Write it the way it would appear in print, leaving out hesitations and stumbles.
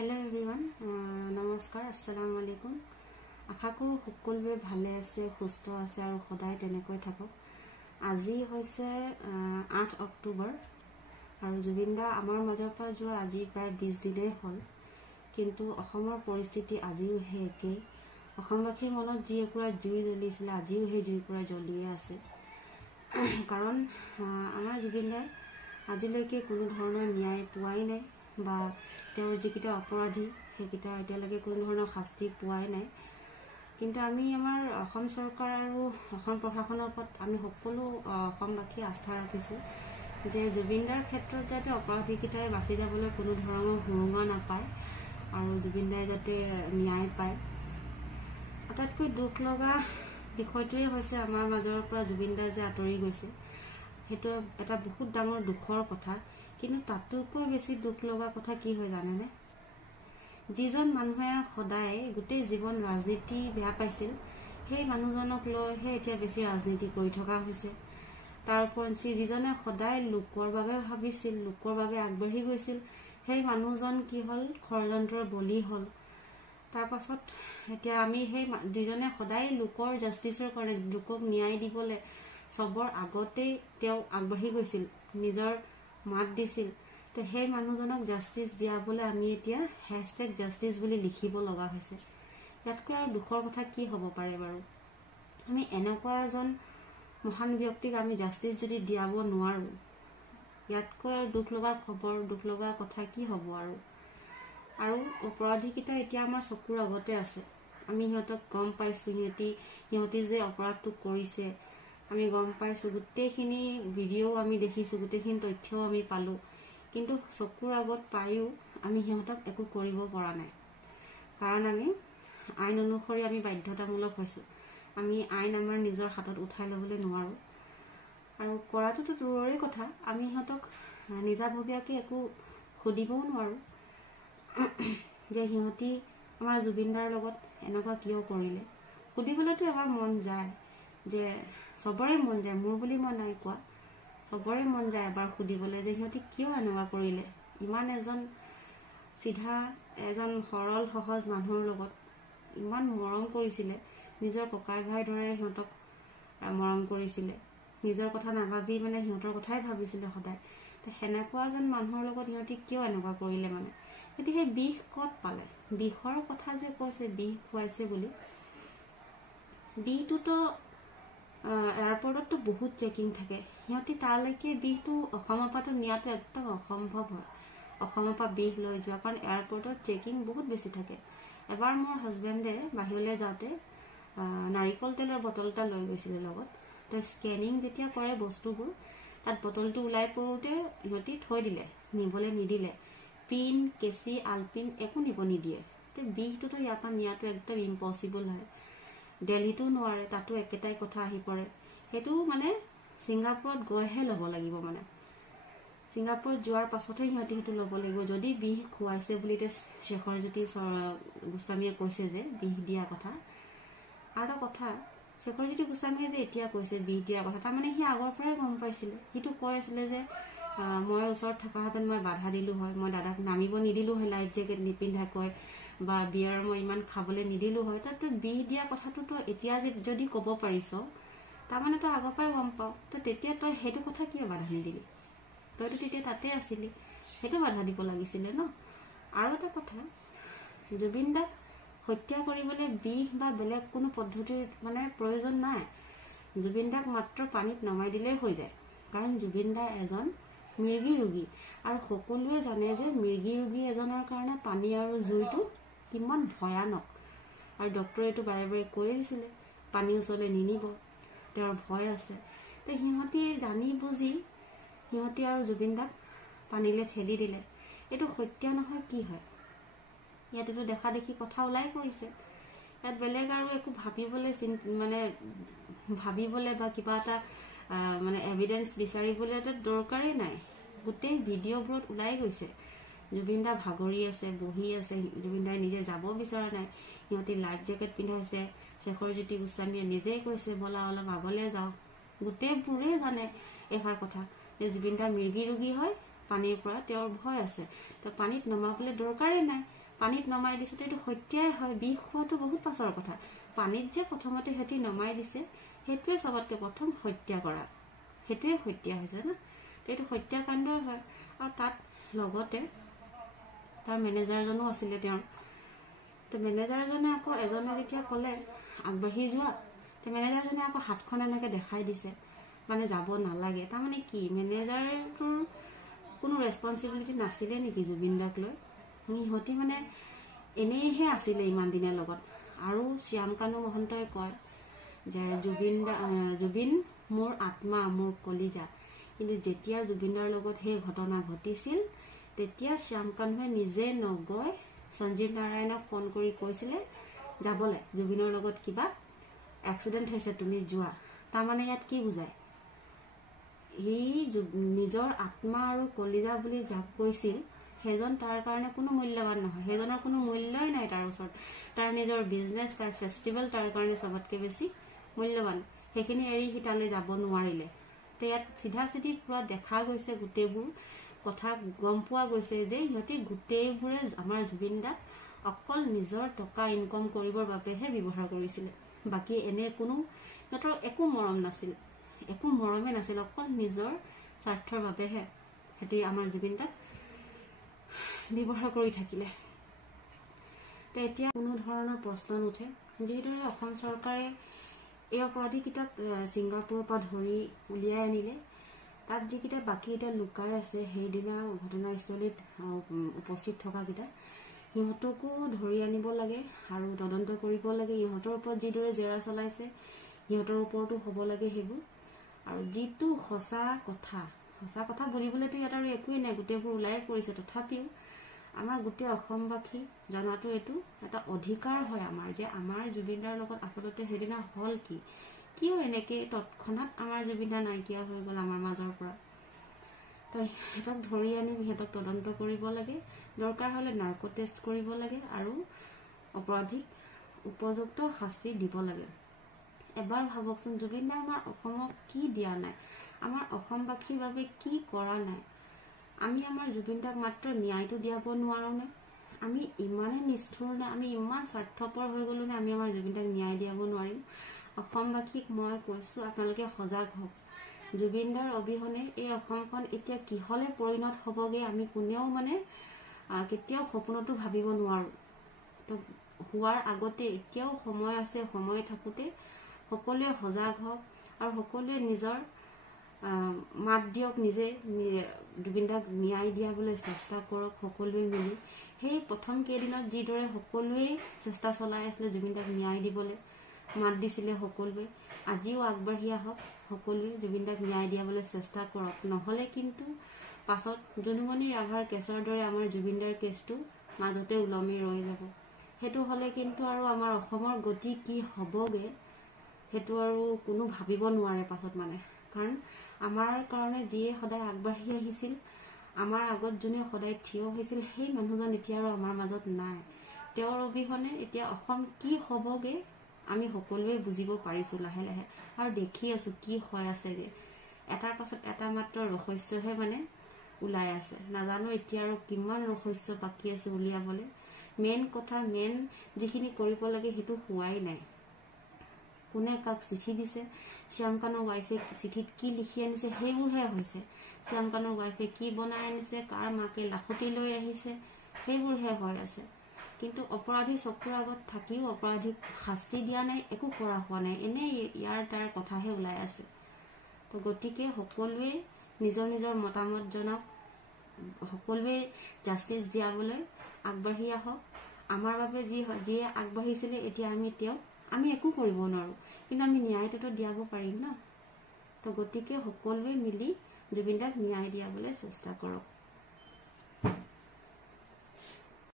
Hello everyone, নমস্কাৰ আসসালামু আলাইকুম। আশা কৰোঁ সকলোৱে ভালে আছে, সুস্থ আছে আৰু সদায় তেনেকৈ থাকক। আজি হৈছে 8 অক্টোবৰ আৰু জুবিন দা আমাৰ মাজৰ পৰা যোৱা আজি প্ৰায় 20 দিনেই হ'ল। কিন্তু অসমৰ পৰিস্থিতি আজিও সেই একেই। অসমবাসীৰ মনত যি একুৰা জুই জ্বলিছিল আজিও সেই জুইকুৰা জ্বলিয়ে আছে। কাৰণ আমাৰ জুবিন দাই আজিলৈকে কোনো ধৰণৰ ন্যায় পোৱাই নাই বা তেওঁৰ যিকেইটা অপৰাধী সেইকেইটা এতিয়ালৈকে কোনো ধৰণৰ শাস্তি পোৱাই নাই। কিন্তু আমি আমাৰ অসম চৰকাৰ আৰু অসম প্ৰশাসনৰ ওপৰত আমি সকলো অসমবাসী আস্থা ৰাখিছোঁ যে জুবিন দাৰ ক্ষেত্ৰত যাতে অপৰাধীকেইটাই বাচি যাবলৈ কোনো ধৰণৰ সুৰুঙা নাপায় আৰু জুবিন দাই যাতে ন্যায় পায়। আটাইতকৈ দুখ লগা বিষয়টোৱে হৈছে আমাৰ মাজৰ পৰা জুবিন দা যে আঁতৰি গৈছে, সেইটো এটা বহুত ডাঙৰ দুখৰ কথা। কিন্তু তাতোকৈ বেছি দুখ লগা কথা কি হয় জানেনে? যিজন মানুহে সদায় গোটেই জীৱন ৰাজনীতি বেয়া পাইছিল, সেই মানুহজনক লৈহে এতিয়া বেছি ৰাজনীতি কৰি থকা হৈছে। তাৰ ওপৰঞ্চি যিজনে সদায় লোকৰ বাবে ভাবিছিল, লোকৰ বাবে আগবাঢ়ি গৈছিল, সেই মানুহজন কি হ'ল? ষড়যন্ত্ৰৰ বলি হ'ল। তাৰ পাছত এতিয়া আমি সেই দুজনে সদায় লোকৰ জাষ্টিছৰ কাৰণে, লোকক ন্যায় দিবলৈ চবৰ আগতেই তেওঁ আগবাঢ়ি গৈছিল, নিজৰ মাত দিছিল। তো সেই মানুহজনক জাষ্টিছ দিয়াবলৈ আমি এতিয়া #জাষ্টিছ বুলি লিখিব লগা হৈছে। ইয়াতকৈ আৰু দুখৰ কথা কি হ'ব পাৰে বাৰু? আমি এনেকুৱা এজন মহান ব্যক্তিক আমি জাষ্টিছ যদি দিয়াব নোৱাৰোঁ, ইয়াতকৈ আৰু দুখ লগা খবৰ, দুখ লগা কথা কি হ'ব আৰু? আৰু অপৰাধীকেইটা এতিয়া আমাৰ চকুৰ আগতে আছে। আমি সিহঁতক গম পাইছোঁ, সিহঁতি যে অপৰাধটো কৰিছে আমি গম পাইছোঁ। গোটেইখিনি ভিডিঅ' আমি দেখিছোঁ, গোটেইখিনি তথ্যও আমি পালোঁ। কিন্তু চকুৰ আগত পায়ো আমি সিহঁতক একো কৰিব পৰা নাই। কাৰণ আমি আইন অনুসৰি আমি বাধ্যতামূলক হৈছোঁ। আমি আইন আমাৰ নিজৰ হাতত উঠাই ল'বলৈ নোৱাৰোঁ। আৰু কৰাটোতো দূৰৰে কথা, আমি সিহঁতক নিজাববীয়াকৈ একো সুধিবও নোৱাৰোঁ যে সিহঁতি আমাৰ জুবিন দাৰ লগত এনেকুৱা কিয় কৰিলে। সুধিবলৈতো এবাৰ মন যায়, যে চবৰে মন যায়, মোৰ বুলি মই নাই কোৱা, চবৰে মন যায় এবাৰ সুধিবলৈ যে সিহঁতি কিয় এনেকুৱা কৰিলে। ইমান এজন চিধা, এজন সৰল সহজ মানুহৰ লগত ইমান মৰম কৰিছিলে, নিজৰ ককাই ভাই দৰে সিহঁতক মৰম কৰিছিলে, নিজৰ কথা নাভাবি মানে সিহঁতৰ কথাই ভাবিছিলে সদায়। তো সেনেকুৱা এজন মানুহৰ লগত সিহঁতি কিয় এনেকুৱা কৰিলে মানে? সিহঁতি সেই বিষ ক'ত পালে? বিষৰ কথা যে কৈছে, বিষ খুৱাইছে বুলি, বিষটোতো এয়াৰপৰ্টততো বহুত চেকিং থাকে, সিহঁতি তালৈকে বিষটো অসমৰ পৰাতো নিয়াটো একদম অসম্ভৱ হয়। অসমৰ পৰা বিষ লৈ যোৱা, কাৰণ এয়াৰপৰ্টত চেকিং বহুত বেছি থাকে। এবাৰ মোৰ হাজবেণ্ডে বাহিৰলৈ যাওঁতে নাৰিকল তেলৰ বটল এটা লৈ গৈছিলে লগত। তো স্কেনিং যেতিয়া কৰে বস্তুবোৰ, তাত বটলটো ওলাই পৰোঁতে সিহঁতি থৈ দিলে, নিবলৈ নিদিলে। পিন, কেঁচি, আলপিন একো নিব নিদিয়ে। তো বিষটোতো ইয়াৰ পৰা নিয়াটো একদম ইম্পচিবল হয়। দিল্লীতো নোৱাৰে, তাতো একেটাই কথা আহি পৰে। সেইটো মানে ছিংগাপুৰত গৈহে ল'ব লাগিব। মানে ছিংগাপুৰত যোৱাৰ পাছতহে সিহঁতি সেইটো ল'ব লাগিব, যদি বিষ খুৱাইছে বুলি শেখৰজ্যোতি গোস্বামীয়ে কৈছে যে বিষ দিয়া কথা। আৰু এটা কথা, শেখৰজ্যোতি গোস্বামীয়ে যে এতিয়া কৈছে বিষ দিয়াৰ কথা, তাৰমানে সি আগৰ পৰাই গম পাইছিলে। সিটো কৈ আছিলে যে মই ওচৰত থকাহেঁতেন মই বাধা দিলোঁ হয়, মই দাদাক নামিব নিদিলোঁ হয় লাইফ জেকেট নিপিন্ধাকৈ, বা বিয়াৰ মই ইমান খাবলৈ নিদিলোঁ হয়। তাত বিষ দিয়া কথাটোতো এতিয়া যদি ক'ব পাৰিছ, তাৰমানে তই আগৰ পৰাই গম পাওঁ। তো তেতিয়া তই সেইটো কথা কিয় বাধা নিদিলি? তইতো তেতিয়া তাতে আছিলি, সেইটো বাধা দিব লাগিছিলে ন। আৰু এটা কথা, জুবিন দাক হত্যা কৰিবলৈ বিষ বা বেলেগ কোনো পদ্ধতিৰ মানে প্ৰয়োজন নাই। জুবিন দাক মাত্ৰ পানীত নমাই দিলেই হৈ যায়। কাৰণ জুবিন দা এজন মৃগী ৰোগী, আৰু সকলোৱে জানে যে মৃগী ৰোগী এজনৰ কাৰণে পানী আৰু জুইটো কিমান ভয়ানক। আৰু ডক্টৰে এইটো বাৰে বাৰে কৈয়ে দিছিলে, পানী ওচৰলৈ নিনিব, তেওঁৰ ভয় আছে। তো সিহঁতি জানি বুজি সিহঁতি আৰু জুবিন দাক পানীলৈ ঠেলি দিলে। এইটো হত্যা নহয় কি হয়? ইয়াতেতো দেখা দেখি কথা ওলাই পৰিছে। ইয়াত বেলেগ আৰু একো ভাবিবলৈ বা কিবা এটা মানে এভিডেন্স বিচাৰিবলৈ এটা দৰকাৰেই নাই। গোটেই ভিডিঅ'বোৰত ওলাই গৈছে জুবিন দা ভাগৰি আছে, বহি আছে, জুবিন দাই নিজে যাব বিচৰা নাই। সিহঁতি লাইফ জেকেট পিন্ধাইছে, শেখৰজ্যোতি গোস্বামীয়ে নিজেই কৈছে ব'লা অলপ আগলৈ যাওঁ। গোটেইবোৰেই জানে এষাৰ কথা যে জুবিন দা মৃগী ৰোগী হয়, পানীৰ পৰা তেওঁৰ ভয় আছে। তো পানীত নমাবলৈ দৰকাৰেই নাই। পানীত নমাই দিছে এইটো হত্যাই হয়। বিষ খোৱাটো বহুত পাছৰ কথা। পানীত যে প্ৰথমতে সিহঁতি নমাই দিছে সেইটোৱে চবতকৈ প্ৰথম হত্যা কৰা, সেইটোৱে হত্যা হৈছে না। এইটো হত্যাকাণ্ডই হয়। আৰু তাত লগতে তাৰ মেনেজাৰজনো আছিলে তেওঁৰ। তো মেনেজাৰজনে আকৌ এজনে যেতিয়া ক'লে আগবাঢ়ি যোৱা, তো মেনেজাৰজনে আকৌ হাতখন এনেকৈ দেখাই দিছে, মানে যাব নালাগে। তাৰমানে কি মেনেজাৰটোৰ কোনো ৰেছপনচিবিলিটি নাছিলে নেকি জুবিন দাক লৈ? সিহঁতি মানে এনেইহে আছিলে ইমান দিনৰ লগত। আৰু শ্যামকানু মহন্তই কয় যে জুবিন মোৰ আত্মা, মোৰ কলিজা। কিন্তু যেতিয়া জুবিনদাৰ লগত সেই ঘটনা ঘটিছিল তেতিয়া শ্যামকানুৱে নিজে নগৈ সঞ্জীৱ নাৰায়ণক ফোন কৰি কৈছিলে যাবলৈ, জুবিনৰ লগত কিবা এক্সিডেণ্ট হৈছে, তুমি যোৱা। তাৰমানে ইয়াত কি বুজায়? সি নিজৰ আত্মা আৰু কলিজা বুলি যাক কৈছিল সেইজন তাৰ কাৰণে কোনো মূল্যৱান নহয়, সেইজনৰ কোনো মূল্যই নাই তাৰ ওচৰত। তাৰ নিজৰ বিজনেছ, তাৰ ফেষ্টিভেল তাৰ কাৰণে চবতকৈ বেছি মূল্যৱান। সেইখিনি এৰি সি তালৈ যাব নোৱাৰিলে। তো ইয়াত চিধা চিধি পূৰা দেখা গৈছে, গোটেইবোৰ কথা গম পোৱা গৈছে যে সিহঁতি গোটেইবোৰে আমাৰ জুবিন দাক অকল নিজৰ টকা ইনকম কৰিবৰ বাবেহে ব্যৱহাৰ কৰিছিলে। বাকী এনে কোনো সিহঁতৰ একো মৰম নাছিল, একো মৰমে নাছিল, অকল নিজৰ স্বাৰ্থৰ বাবেহে সিহঁতি আমাৰ জুবিন দাক ব্যৱহাৰ কৰি থাকিলে। তো এতিয়া কোনো ধৰণৰ প্ৰশ্ন নুঠে। যিদৰে অসম চৰকাৰে এই অপৰাধীকেইটাক ছিংগাপুৰৰ পৰা ধৰি উলিয়াই আনিলে, তাত যিকেইটা বাকীকেইটা লুকাই আছে সেইদিনা ঘটনাস্থলীত উপস্থিত থকাকেইটা, সিহঁতকো ধৰি আনিব লাগে আৰু তদন্ত কৰিব লাগে। ইহঁতৰ ওপৰত যিদৰে জেৰা চলাইছে সিহঁতৰ ওপৰতো হ'ব লাগে সেইবোৰ। আৰু যিটো সঁচা কথা বুলিবলৈতো ইয়াত আৰু একোৱেই নাই, গোটেইবোৰ ওলাই পৰিছে। তথাপিও আমাৰ গোটেই অসমবাসী জনাটো এইটো এটা অধিকাৰ হয় আমাৰ, যে আমাৰ জুবিনদাৰ লগত আচলতে সেইদিনা হ'ল কি, কিয় এনেকৈ তৎক্ষণাত আমাৰ জুবিনদা নাইকিয়া হৈ গ'ল আমাৰ মাজৰ পৰা। তো সিহঁতক ধৰি আনি সিহঁতক তদন্ত কৰিব লাগে, দৰকাৰ হ'লে নাৰ্কো টেষ্ট কৰিব লাগে আৰু অপৰাধীক উপযুক্ত শাস্তি দিব লাগে। এবাৰ ভাবকচোন, জুবিনদাই আমাৰ অসমক কি দিয়া নাই, আমাৰ অসমবাসীৰ বাবে কি কৰা নাই। আমি আমাৰ জুবিনদাক মাত্ৰ ন্যায়টো দিয়াব নোৱাৰোঁনে? আমি ইমানেই নিষ্ঠুৰ নে, আমি ইমান স্বাৰ্থপৰ হৈ গ'লো নে আমি আমাৰ জুবিনদাক ন্যায় দিয়াব নোৱাৰিম? অসমবাসীক মই কৈছোঁ, আপোনালোকে সজাগ হওক। জুবিনদাৰ অবিহনে এই অসমখন এতিয়া কিহলে পৰিণত হ'বগৈ আমি কোনেও মানে কেতিয়াও সপোনতো ভাবিব নোৱাৰোঁ। তো হোৱাৰ আগতে এতিয়াও সময় আছে, সময় থাকোঁতে সকলোৱে সজাগ হওক আৰু সকলোৱে নিজৰ মাত দিয়ক, নিজে জুবিনদাক ন্যায় দিয়াবলৈ চেষ্টা কৰক সকলোৱে মিলি। সেই প্ৰথম কেইদিনত যিদৰে সকলোৱে চেষ্টা চলাই আছিলে জুবিনদাক ন্যায় দিবলৈ, মাত দিছিলে সকলোৱে, আজিও আগবাঢ়ি আহক, সকলোৱে জুবিনদাক ন্যায় দিয়াবলৈ চেষ্টা কৰক। নহ'লে কিন্তু পাছত জুনুমণি ৰাভাৰ কেছৰ দৰে আমাৰ জুবিনদাৰ কেছটো মাজতে ওলমি ৰৈ যাব। সেইটো হ'লে কিন্তু আৰু আমাৰ অসমৰ গতি কি হ'বগৈ সেইটো আৰু কোনো ভাবিব নোৱাৰে পাছত মানে। কাৰণ আমাৰ কাৰণে যিয়ে সদায় আগবাঢ়ি আহিছিল, আমাৰ আগত যোনে সদায় থিয় হৈছিল, সেই মানুহজন এতিয়া আৰু আমাৰ মাজত নাই। তেওঁৰ অবিহনে এতিয়া অসম কি হ'বগৈ আমি সকলোৱে বুজিব পাৰিছোঁ লাহে লাহে, আৰু দেখি আছোঁ কি হৈ আছেগৈ। এটাৰ পাছত এটা মাত্ৰ ৰহস্যহে মানে ওলাই আছে। নাজানো এতিয়া আৰু কিমান ৰহস্য বাকী আছে উলিয়াবলৈ। মেইন কথা, মেইন যিখিনি কৰিব লাগে সেইটো হোৱাই নাই। কোনে কাক চিঠি দিছে, শ্যামকানুৰ ৱাইফে চিঠিত কি লিখি আনিছে সেইবোৰহে হৈছে। শ্যামকানুৰ ৱাইফে কি বনাই আনিছে, কাৰ মাকে লাখুটি লৈ আহিছে, সেইবোৰহে হৈ আছে। কিন্তু অপৰাধী চকুৰ আগত থাকিও অপৰাধীক শাস্তি দিয়া নাই, একো কৰা হোৱা নাই, এনেই ইয়াৰ তাৰ কথাহে ওলাই আছে। তো গতিকে সকলোৱে নিজৰ নিজৰ মতামত জনাওক, সকলোৱে জাষ্টিচ দিয়াবলৈ আগবাঢ়ি আহক। আমাৰ বাবে যিয়ে আগবাঢ়িছিলে এতিয়া আমি একো কৰিব নোৱাৰোঁ, কিন্তু আমি ন্যায়টোতো দিয়াব পাৰিম ন। তো গতিকে সকলোৱে মিলি জুবিনদাক ন্যায় দিয়াবলৈ চেষ্টা কৰক।